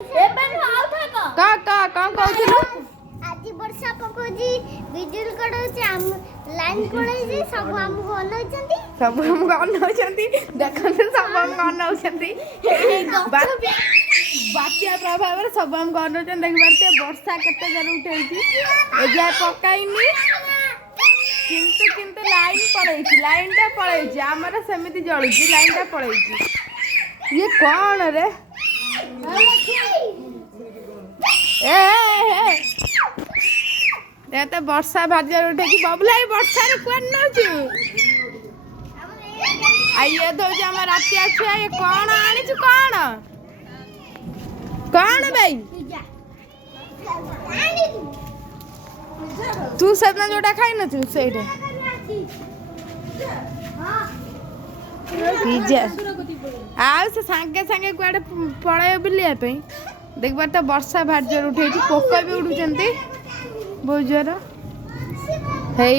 कहू आज वर्षा पकोजी बिजुल कड़ौची हम लाइन पड़ै सब हमको अनौचंती देखते सब हमको अनौचंती बात्या प्रभाव सब हमको अनौचंती देख पारते वर्षा केते जर उठैची ए जाय पकाइनी किंतु किंतु लाइन टा पळैची हमर समिति जळुची लाइन टा पळैची ये कोन रे ए देखते वर्षा भाजर उठे बबुला वर्षा कुआं नौचु आइए दौज आम राति छुआ ये कौन आनीचु कौन भाई तू सदना जोटा खाई न तू सेठे पिज्जा आउ से सांगे सांगे कुआडे पळाय बुलिया पे देख बार तो वर्षा भाजर उठे पोक भी उड़ुचंती बहुत जोर है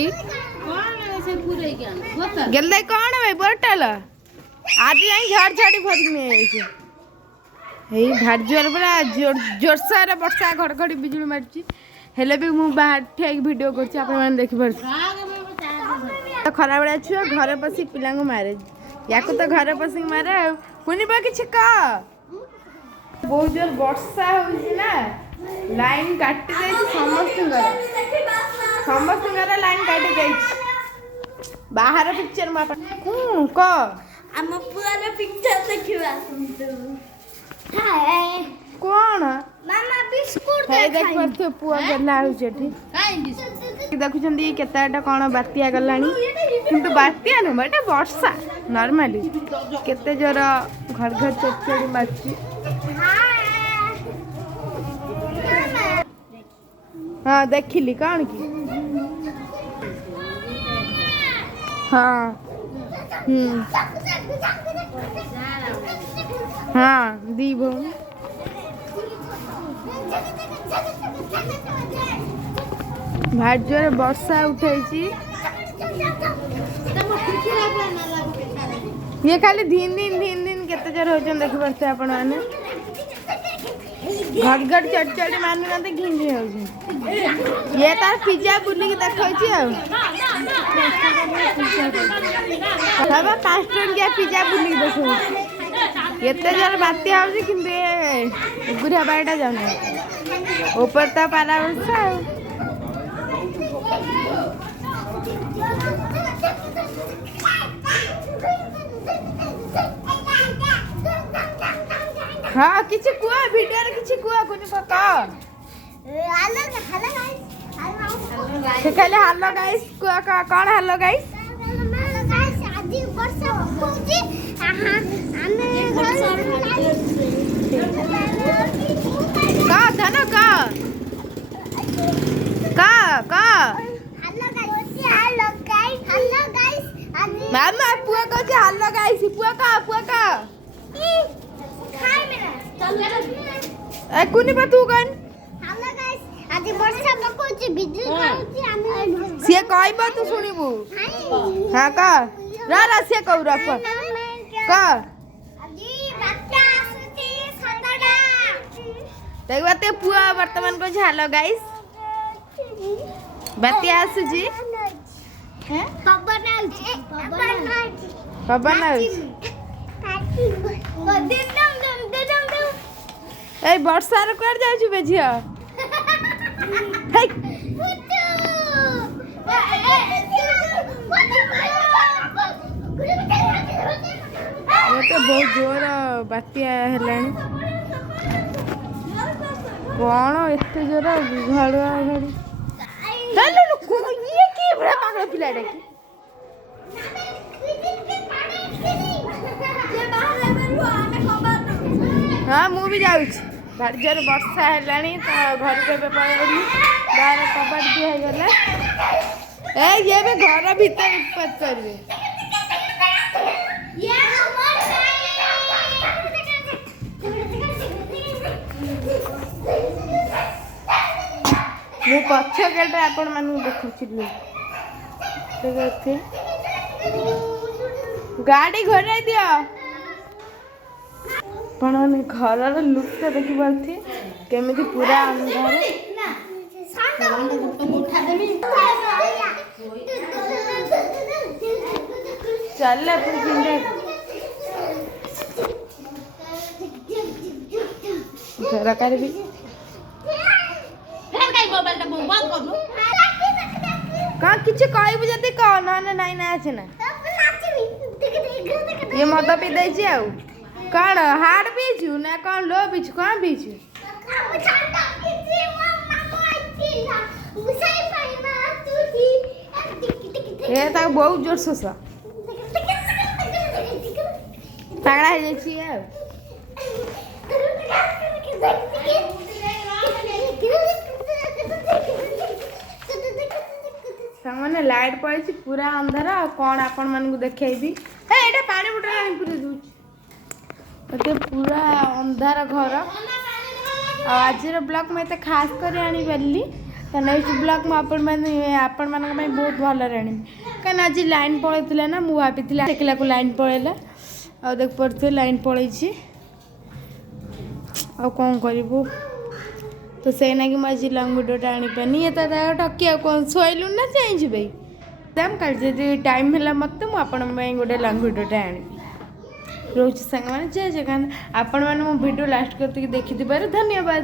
गेल कौन भाई बोतल आज जाई झाड़ झाड़ी भर में हे भार जोर पूरा जोरसार वर्षा घड़घड़ी बिजुली मारची हेले भी मु बाहर ठेक वीडियो करछि आपन माने देखि पार खरा बेला छुआ घर पसी पिला को मारे याको तो घर पसी मारे पुनी बा किछ का बहुत जोर वर्षा होछि ना लाइन काटी जाई समस्त लाइन काटी जाई बाहर पिक्चर मा को हम पुराना पिक्चर देखिबा हाय कोन मामा बिस्कुट हे देख परथे पुआ गला हो जेठी काई बिस्कुट देखुचंदी केताटा कोन बातिया गलानी किंतु बातिया न बटे वर्षा नॉर्मली केते जोर घर घर चचड़ी मारची हाँ देखिली कौन की हाँ हाँ दी भौन भाजर वर्षा उठे ये खाली धीन दिन केते जर हो देख पारे आपण मैंने घट चटचटी मानु ना घिंजी हो ये तार पिज्जा बुलिकी देखौची आ बाबा 5 टंकिया पिज्जा बुलिकी देखौची एते जर बात्या होची किंतु गुरिया बाईटा जाने ऊपर तो पारा वर्षा हाँ किछि कुआ वीडियो रे किछि कुआ कोनी पता हेलो गाइस से कहले हेलो गाइस कुआ का कोन हेलो गाइस आज वर्षा होची हमें का धन का हेलो गाइस मामा पुआ को जे हेलो गाइस पुआ का खाए मेरा ए कुनी पर तू गन हेलो गाइस आज वर्षा पकोची बिजुली खाउची हमें से कहबा तू सुनिबू हां का रा से कहू रा का अजी बात्या आसुची सतडा देख बाते पुआ वर्तमान को हेलो गाइस बात्या आसुची हैं पवन आउची ए वर्षा रे कर जाउ छु बेझिया हे ये तो बहुत जोर बातिया हेलानी कौन एते जोर घड़ुआ घड़ी चलो को ये की बड़ा पागल पिला डाकी हाँ मु भी जाऊँ भाजर वर्षा है तो घर के पड़ी बाहर कबाट दिगला ये भी घर भीतर पचारे मु पछ गेट आपण मान देखुची गाड़ी घोड़ाई दियो ଆପଣ ମାନେ ଘରର ଲୁକ୍ ଦେଖିପାରୁଥିବେ କେମିତି ପୁରା ଅନ୍ଧାର। ଚାଲିଲା ପୁଣି ପିନ୍ଧା ଝରକାରେ ବି କ'ଣ କିଛି କହିବୁ ଯଦି କହ, ନହେଲେ ନାଇଁ ନା ଅଛି ନା। ଇଏ ମଦ ପିଇ ଦେଇଛି ଆଉ କ'ଣ ହାର୍ଡ ପିଇଛୁ ନା କ'ଣ ଲୋ ପିଇଛୁ କ'ଣ ପିଇଛୁ? ଏ ତାକୁ ବହୁତ ଜୋର ଶୋଷ ପାଗଳା ହେଇଯାଇଛି ଆଉ। ସାଙ୍ଗମାନେ ଲାଇଟ୍ ପଳେଇଛି ପୁରା ଅନ୍ଧାର। ଆଉ କ'ଣ ଆପଣମାନଙ୍କୁ ଦେଖେଇବି, ଏଇଟା ପାଣି ବୋଟଲ ଆଣି ପୁରେଇ ଦେଉଛି। ଏତେ ପୁରା ଅନ୍ଧାର ଘର। ଆଉ ଆଜିର ବ୍ଲଗ୍ ମୁଁ ଏତେ ଖାସ୍ କରି ଆଣିପାରିଲି, ତ ନେକ୍ସଟ ବ୍ଲଗ୍ ମୁଁ ଆପଣମାନଙ୍କ ପାଇଁ ବହୁତ ଭଲରେ ଆଣିବି। କାହିଁକିନା ଆଜି ଲାଇନ୍ ପଳେଇଥିଲା ନା, ମୁଁ ଭାବିଥିଲି ଦେଖିଲାକୁ ଲାଇନ୍ ପଳେଇଲା। ଆଉ ଦେଖିପାରୁଥିବେ ଲାଇନ୍ ପଳେଇଛି। ଆଉ କ'ଣ କରିବୁ, ତ ସେଇ ନାଗି ମୁଁ ଆଜି ଲଙ୍ଗ୍ ଭିଡ଼ିଓଟା ଆଣିପାରିନି। ଏ ତ ଠକି ଆଉ କ'ଣ ଶୋଇଲୁ ନା ଚେଞ୍ଜ ଭାଇ କାଲି ଯଦି ଟାଇମ୍ ହେଲା ମୋତେ ମୁଁ ଆପଣଙ୍କ ପାଇଁ ଗୋଟେ ଲଙ୍ଗ୍ ଭିଡ଼ିଓଟା ଆଣିବି। ରହୁଛି ସାଙ୍ଗମାନେ, ଜୟ ଜଗନ୍ନାଥ। ଆପଣମାନେ ମୋ ଭିଡ଼ିଓ ଲାଷ୍ଟ କରିକି ଦେଖିଥିବାରୁ ଧନ୍ୟବାଦ।